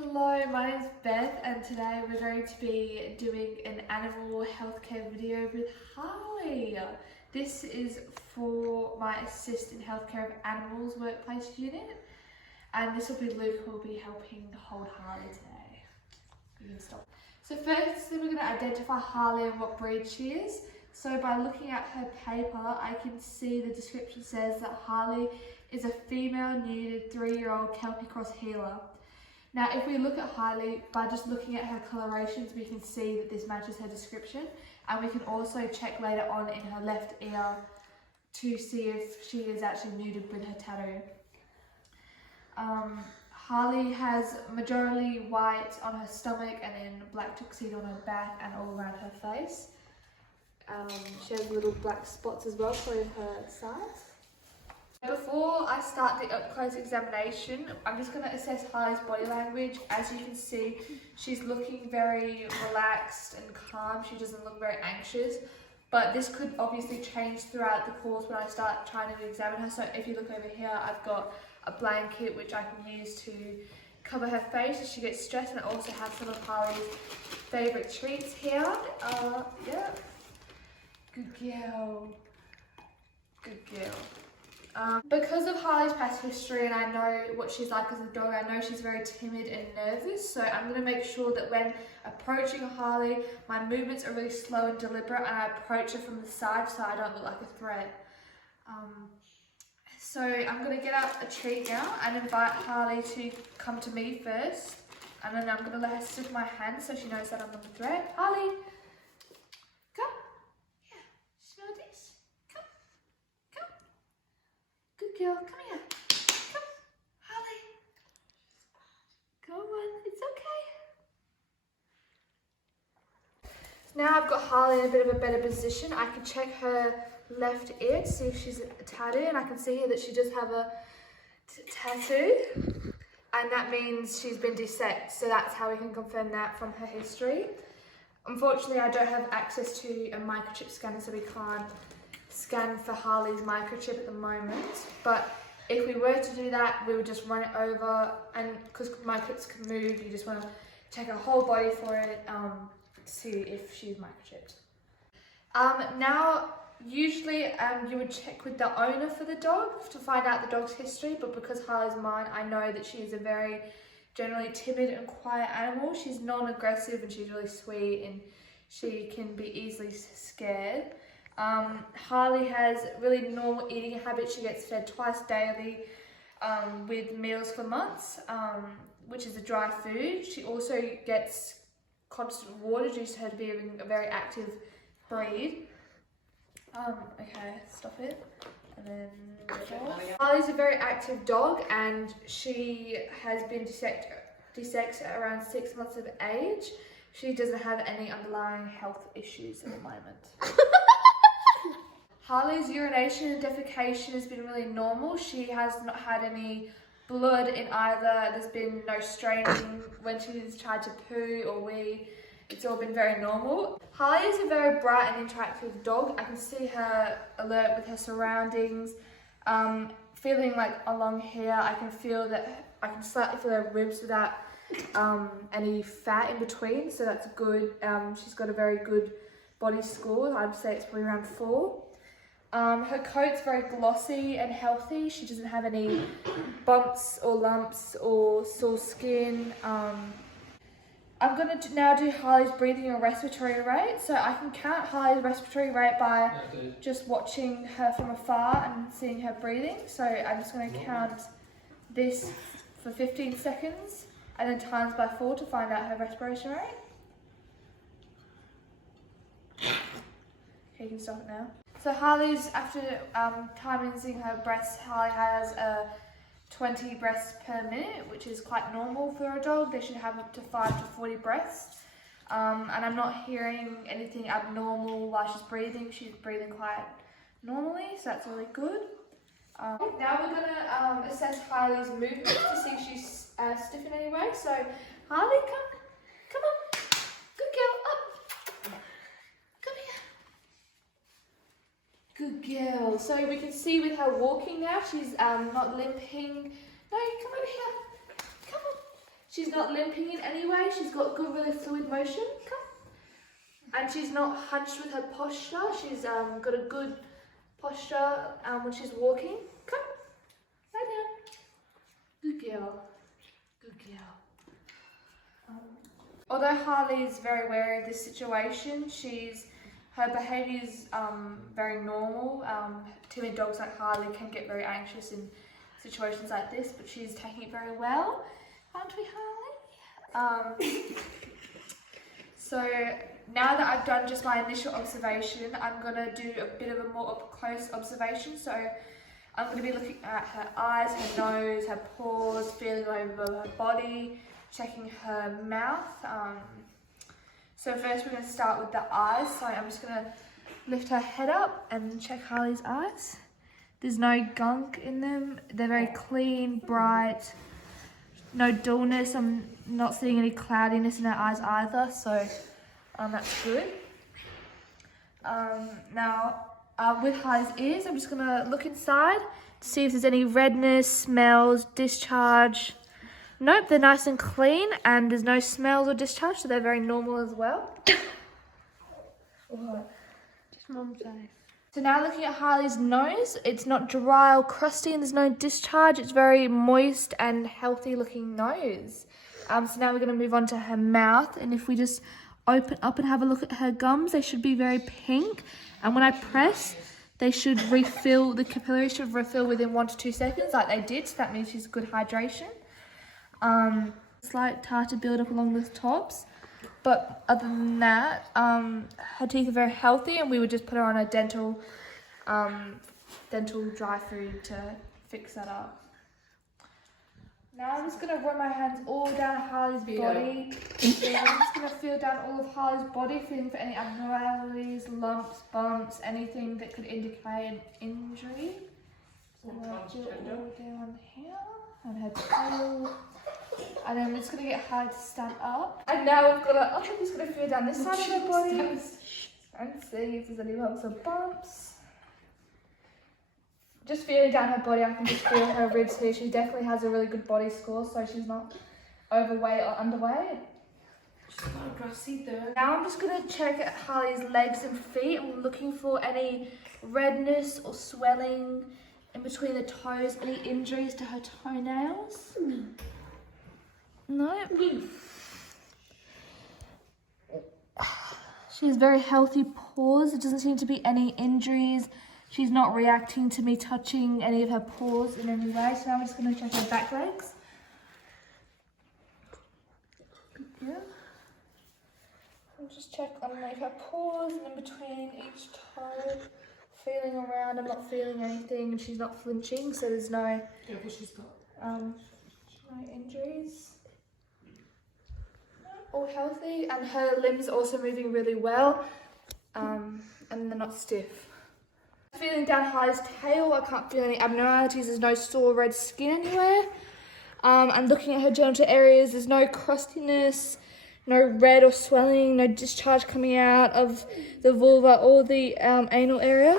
Hello, my name is Beth and today we're going to be doing an animal healthcare video with Harley. This is for my Assistant Healthcare of Animals Workplace Unit, and this will be Luke who will be helping hold Harley today. You can stop. So firstly we're going to identify Harley and what breed she is. So by looking at her paper I can see the description says that Harley is a female neutered 3-year-old Kelpie Cross Heeler. Now, if we look at Harley, by just looking at her colorations, we can see that this matches her description, and we can also check later on in her left ear to see if she is actually neutered with her tattoo. Harley has majority white on her stomach and then black tuxedo on her back and all around her face. She has little black spots as well for her sides. Before I start the up-close examination, I'm just going to assess Harley's body language. As you can see, she's looking very relaxed and calm. She doesn't look very anxious, but this could obviously change throughout the course when I start trying to examine her. So if you look over here, I've got a blanket which I can use to cover her face if she gets stressed, and I also have some of Harley's favourite treats here. Yeah. Good girl. Good girl. Because of Harley's past history and I know what she's like as a dog, I know she's very timid and nervous, so I'm going to make sure that when approaching Harley, my movements are really slow and deliberate and I approach her from the side so I don't look like a threat. So I'm going to get out a treat now and invite Harley to come to me first, and then I'm going to let her sniff my hand so she knows that I'm not a threat. Harley, come. Yeah, smell this. Good girl, come here. Come, Harley. Come on, it's okay. Now I've got Harley in a bit of a better position. I can check her left ear to see if she's tattooed, and I can see here that she does have a tattoo, and that means she's been desexed, so that's how we can confirm that from her history. Unfortunately, I don't have access to a microchip scanner, so we can't scan for Harley's microchip at the moment, but if we were to do that, we would just run it over, and because microchips can move, you just want to check her whole body for it to see if she's microchipped. Now, usually you would check with the owner for the dog to find out the dog's history, but because Harley's mine, I know that she is a very generally timid and quiet animal. She's non-aggressive and she's really sweet and she can be easily scared. Harley has really normal eating habits. She gets fed twice daily with meals for months, which is a dry food. She also gets constant water due to her being a very active breed. Okay, stop it. And then Harley's a very active dog and she has been desexed at around 6 months of age. She doesn't have any underlying health issues at the moment. Harley's urination and defecation has been really normal. She has not had any blood in either. There's been no straining when she's tried to poo or wee. It's all been very normal. Harley is a very bright and interactive dog. I can see her alert with her surroundings. Feeling like along here, I can slightly feel her ribs without any fat in between, so that's good. She's got a very good body score. I'd say it's probably around 4. Her coat's very glossy and healthy. She doesn't have any bumps or lumps or sore skin. I'm going to now do Harley's breathing and respiratory rate. So I can count Harley's respiratory rate by just watching her from afar and seeing her breathing. So I'm just going to count this for 15 seconds and then times by 4 to find out her respiration rate. Okay, you can stop it now. So Harley's, after timing her breaths, Harley has 20 breaths per minute, which is quite normal for a dog. They should have up to 5 to 40 breaths. And I'm not hearing anything abnormal while she's breathing. She's breathing quite normally, so that's really good. Now we're going to assess Harley's movements to see if she's stiff in any way. So Harley, come on. Good girl, up. Come here. Good girl. So we can see with her walking now, she's not limping. No, come over here. Come on. She's not limping in any way. She's got good, really fluid motion. Come. And she's not hunched with her posture. She's got a good posture when she's walking. Come. Lie down. Good girl. Good girl. Although Harley is very wary of this situation, her behaviour is very normal. Timid dogs like Harley can get very anxious in situations like this, but she's taking it very well, aren't we, Harley? So now that I've done just my initial observation, I'm going to do a bit of a more up-close observation. So I'm going to be looking at her eyes, her nose, her paws, feeling over her body, checking her mouth. So first we're going to start with the eyes. So I'm just going to lift her head up and check Harley's eyes. There's no gunk in them. They're very clean, bright, no dullness. I'm not seeing any cloudiness in her eyes either, so that's good. Now with Harley's ears, I'm just going to look inside to see if there's any redness, smells, discharge. Nope, they're nice and clean and there's no smells or discharge, so they're very normal as well. What? Just Mum's eye. So now looking at Harley's nose, it's not dry or crusty and there's no discharge. It's very moist and healthy looking nose. So now we're going to move on to her mouth, and if we just open up and have a look at her gums, they should be very pink, and when I press, they should refill, the capillaries should refill within 1 to 2 seconds like they did, so that means she's good hydration. Slight tartar build-up along the tops, but other than that, her teeth are very healthy, and we would just put her on a dental dry food to fix that up. Now I'm just going to run my hands all down Harley's body. So I'm just going to feel down all of Harley's body, feeling for any abnormalities, lumps, bumps, anything that could indicate an injury. So I'm going to do it all down here, and her tail. And then we're just going to get Harley to stand up. And now we've got her up, I'm just going to feel down this side of her body and see if there's any lumps or bumps. Just feeling down her body, I can just feel her ribs here. She definitely has a really good body score, so she's not overweight or underweight. She's got a grassy though. Now I'm just going to check at Harley's legs and feet. I'm looking for any redness or swelling in between the toes, any injuries to her toenails. No. She has very healthy paws. There doesn't seem to be any injuries. She's not reacting to me touching any of her paws in any way. So now I'm just going to check her back legs. Yeah. I'll just check underneath her paws and in between each toe. Feeling around, I'm not feeling anything, and she's not flinching, so there's no She's got no injuries. All healthy, and her limbs are also moving really well, and they're not stiff. Feeling down Harley's tail, I can't feel any abnormalities. There's no sore red skin anywhere. And looking at her genital areas, there's no crustiness, no red or swelling, no discharge coming out of the vulva or the anal area.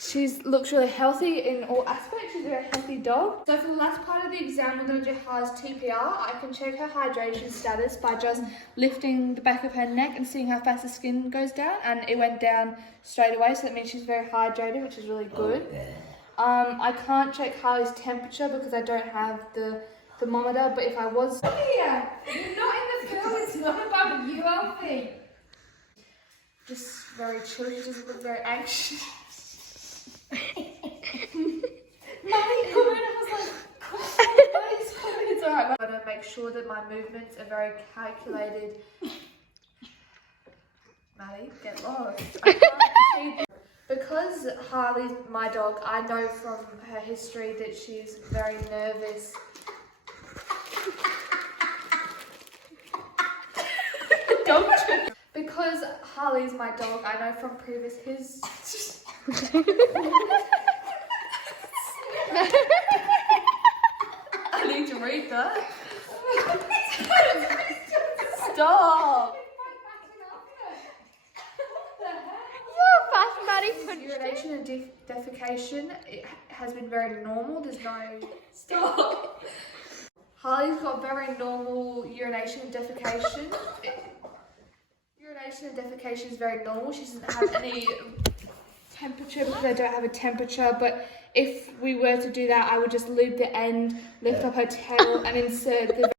She looks really healthy in all aspects. She's a very healthy dog. So for the last part of the exam, we're going to do Harley's TPR. I can check her hydration status by just lifting the back of her neck and seeing how fast the skin goes down. And it went down straight away, so that means she's very hydrated, which is really good. I can't check Harley's temperature because I don't have the thermometer, but if I was... Yeah, you're not in the film, it's not about you, Alfie. Just very chill, she doesn't look very anxious. Mommy come in, I was like, come on, Daddy's coming. It's alright, I'm going to make sure that my movements are very calculated. Maddie, get lost. I can't see. Because Harley's my dog, I know from her history that she's very nervous. Because Harley's my dog, I know from previous I need to read that. Stop. You're fast, Maddie. Urination and defecation, it has been very normal. There's no... Stop. Harley's got very normal urination and defecation. Urination and defecation is very normal. She doesn't have any temperature because I don't have a temperature. But if we were to do that, I would just lube the end, lift up her tail and insert the